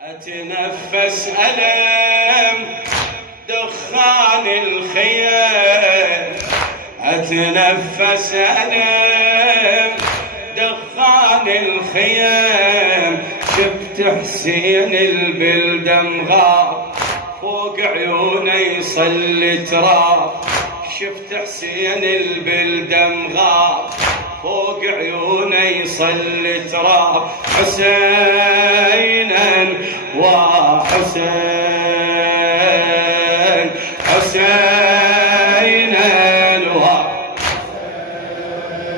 أتنفس ألم دخان الخيام، أتنفس ألم دخان الخيام. شفت حسين البلدم غار فوق عيونه يصلي تراب، شفت حسين البلدم غار فوق عيونه يصلي تراب. حسينا وحسين حسينا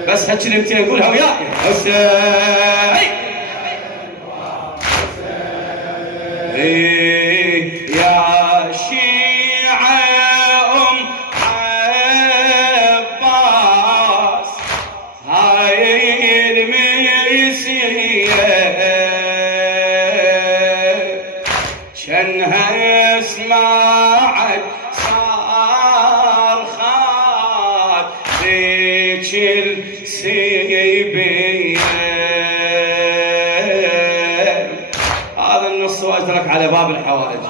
بس هالكلمتين قولها وياك. حسين يا شيعة أم عباس هاي الميسية شنها اسمعت صار خاد ذيك السيبية. هذا النص واجرك على باب الحوائج.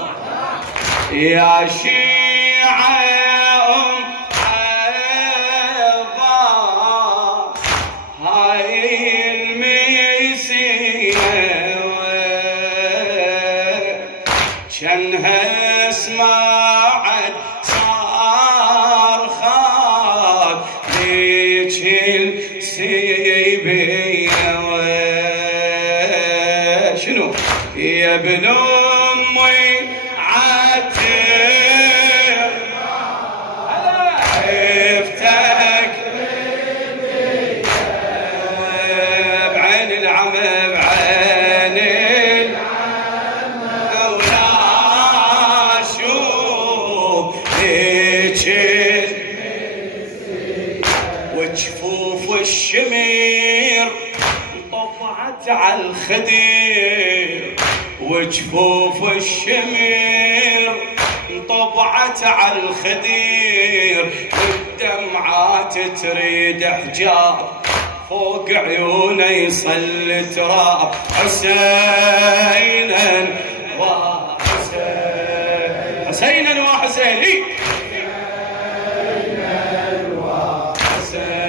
يا شيعة أم عباس هاي الميسية شنها اسمعت صار خاد ليك السيبية. شنو يا ابن امي عتب عفتك بعين العم بعين العم ولا شوف هيك وجفوف الشمير طبعت على الخدير، وجفوف الشمير انطبعت على الخدير والدمعات تريد حجاب فوق عيونه يصلي تراب. حسينا وحسين حسينا وحسين حسين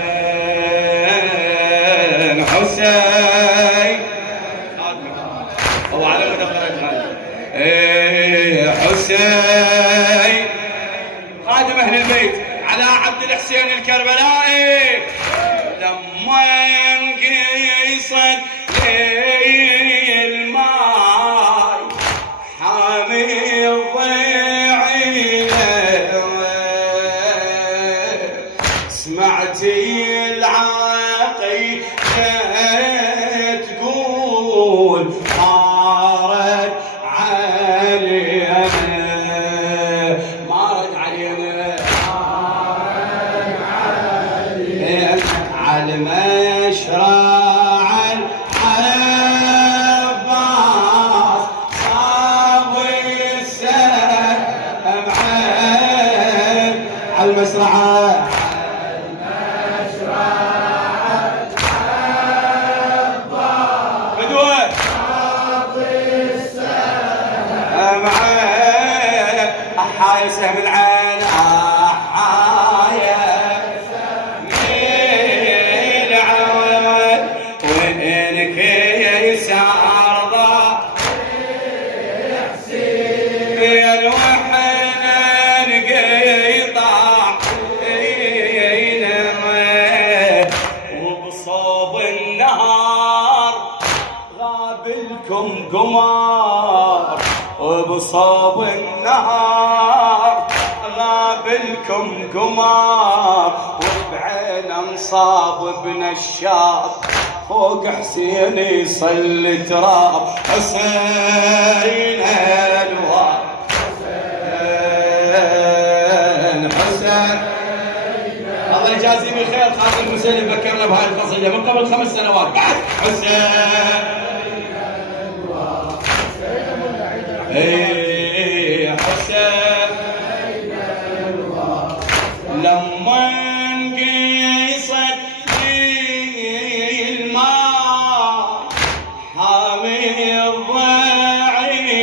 حسين هو على مدى حسين خادم اهل البيت على عبد الحسين الكربلائي. لما ينقصد لي الماي حامي الضيعية سمعتي العقيدة تقول مارد علينا مارد علينا على مشرع العباس صاب السهم على المشرع سهم العين حايا من العين وإنك يسار ضا بين وحنا نقيطع وبصوب النهار غابلكم قمار، وبصوب النهار غابلكم قمار وبعين انصاب ابن الشاب فوق حسين يصلي تراب. حسين الوار حسين حسين الله يجازيه بخير. خالد المسلم فكرنا بهاي القصيدة من قبل 5 سنوات بعد. حسين حسين لما انقصد لي الماء حامي الضيعية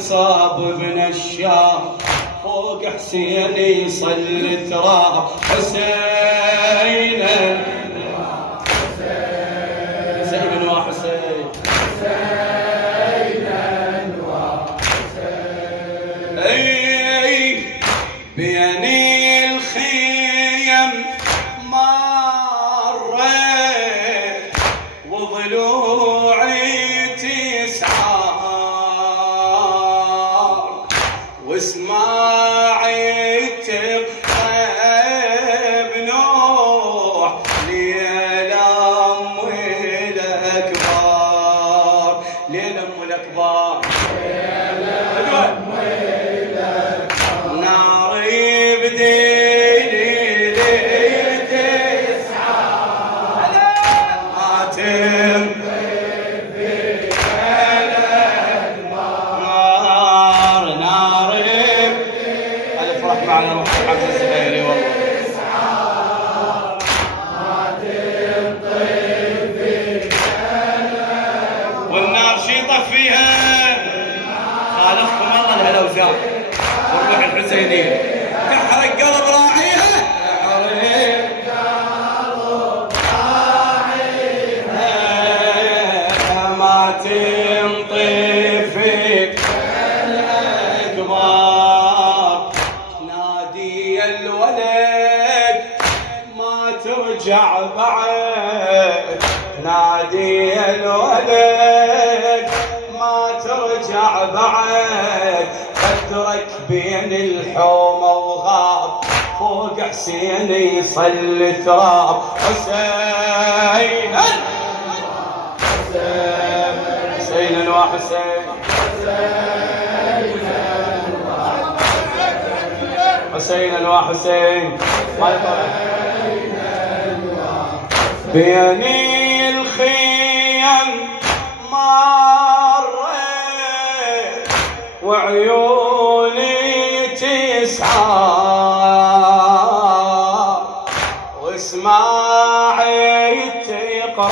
صاب ابن الشام فوق حسين يصلي تراب حسين حسين وحسين اي بين الخيم مريت وضلوعي تسعار واسماعيل تقرب نوح ليلام الاكبر ليلام الاكبر ناري بديلي لتسعى ماتم على روح حمزة الزبيري والله والنار شي طفيها خالفكم الله الهلوزان والروح الحسينية تحرق قلب راعيها ما تنطفي الأكبر الولد ما ترجع بعد نادي الولد ما ترجع بعد قدرك بين الحومة وغاب فوق حسين يصلي تراب حسين حسين وحسين حسين وحسين ما يطلع بين الخيم مريت وعيوني تسعى واسماعيل تقرب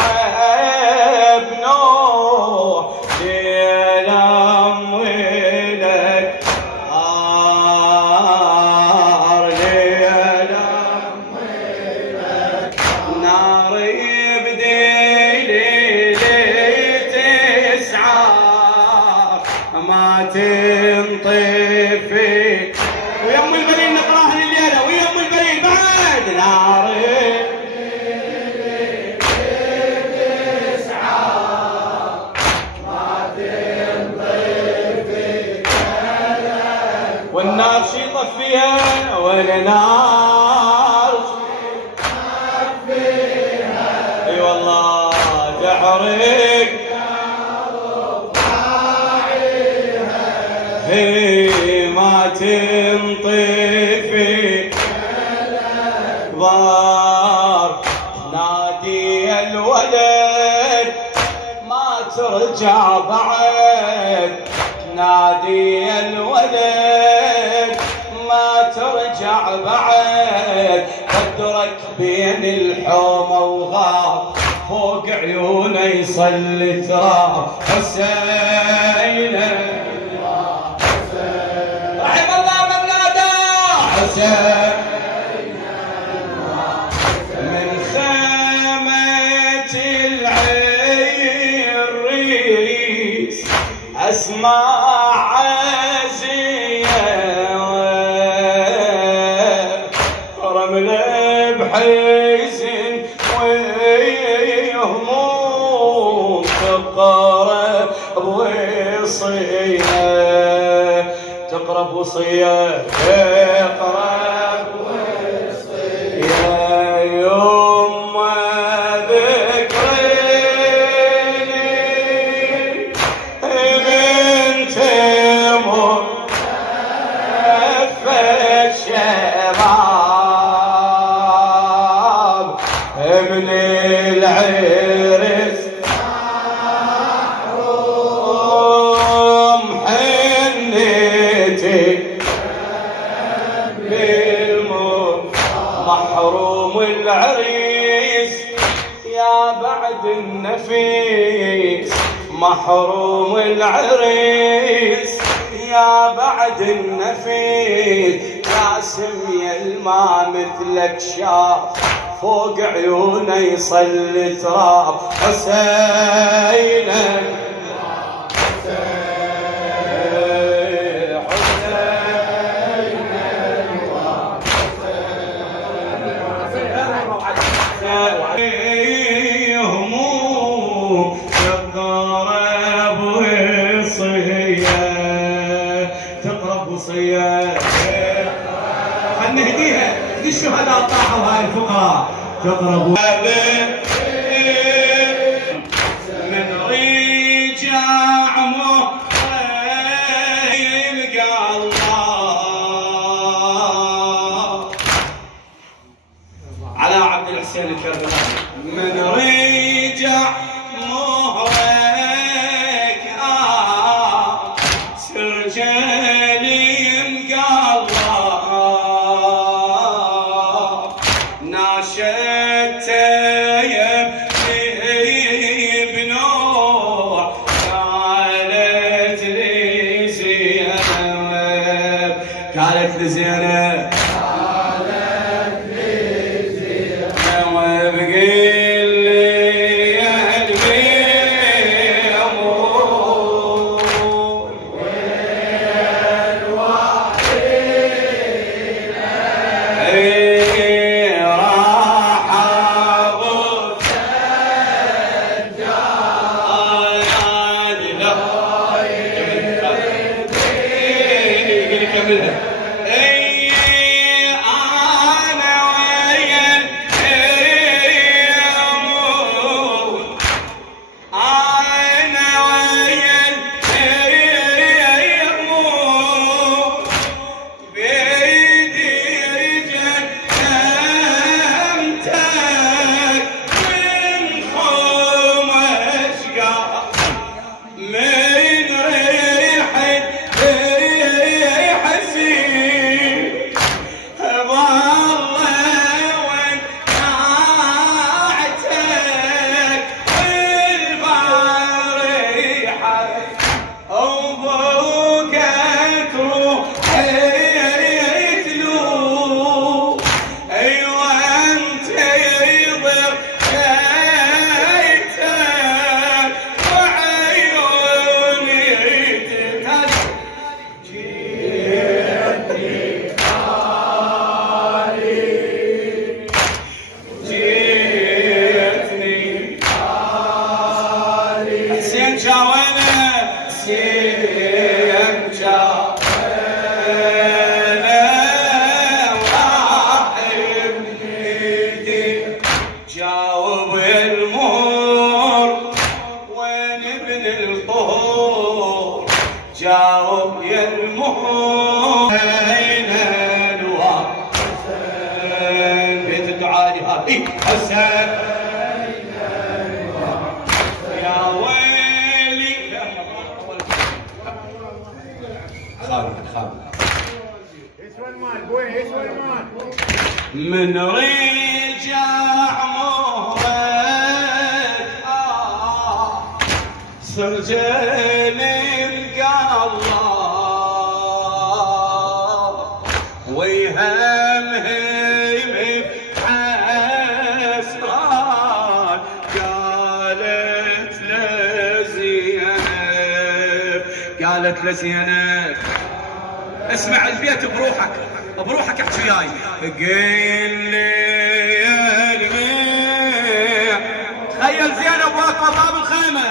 نوح ليلام ولك ما تنطفي ويا ام البنين نقراها الليله ويا ام البنين بعد ناري تسعى ما تنطفي والنار شي طفيها والنار طفيها اي والله تحرق ما تنطفي الأكبر نادي الولد ما ترجع بعد نادي الولد ما ترجع بعد قدرك بين الحومة وغاب فوق عيونه يصلي تراب حسين من خيمة العريس أسمع عزية رمل بحزن ويهموم تقرب وصية تقرب وصية تقرب وصية يوم ذكريني بنت مكفة شباب ابن العرس محروم حنتي محروم العريس يا بعد النفيس محروم العريس يا بعد النفيس قاسم يا الما مثلك شاف فوق عيونه يصلي تراب حسين الشهداء طاحوا هاي الفقراء تقربوا من رجع يلقى الله على عبد الحسين الكربلائي من رجع مهرك سرجلي يلقى الله ناشدت يبني بنور قالت لي زينب قالت لي زينب وبقيل لي يا الميمون وين وحينا راح ابو سجاد لا كملها جاوب المهور وين ابن الطهور جاوب يا المهور اين الوار بيت الدعاء هذه حسين يا ويلي خالد من رجع مهرك سرجل يلقى الله ويهم حسران قالت لزينب اسمع البيت بروحك احكي وياي قل لي يا الميع تخيل زينب واقفه باب الخيمه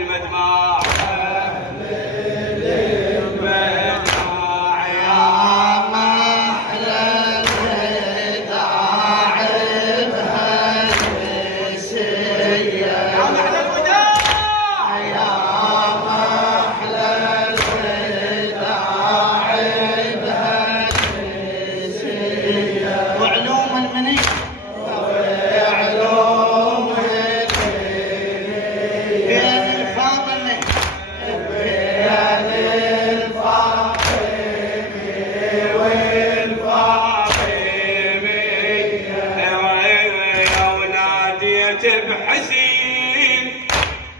المدمع بحسين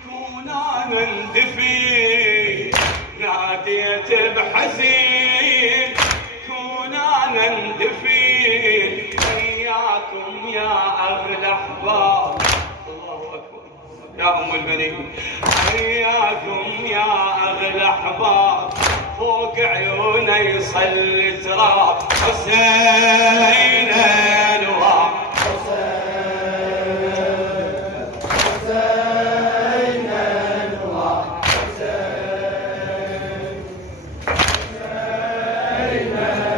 كونا نندفي ناديت بحسين كونا نندفي وياكم يا اغلى احباب الله اكبر يا ام البنين وياكم يا اغلى احباب فوق عيونه يصلي تراب حسين الواب Amen.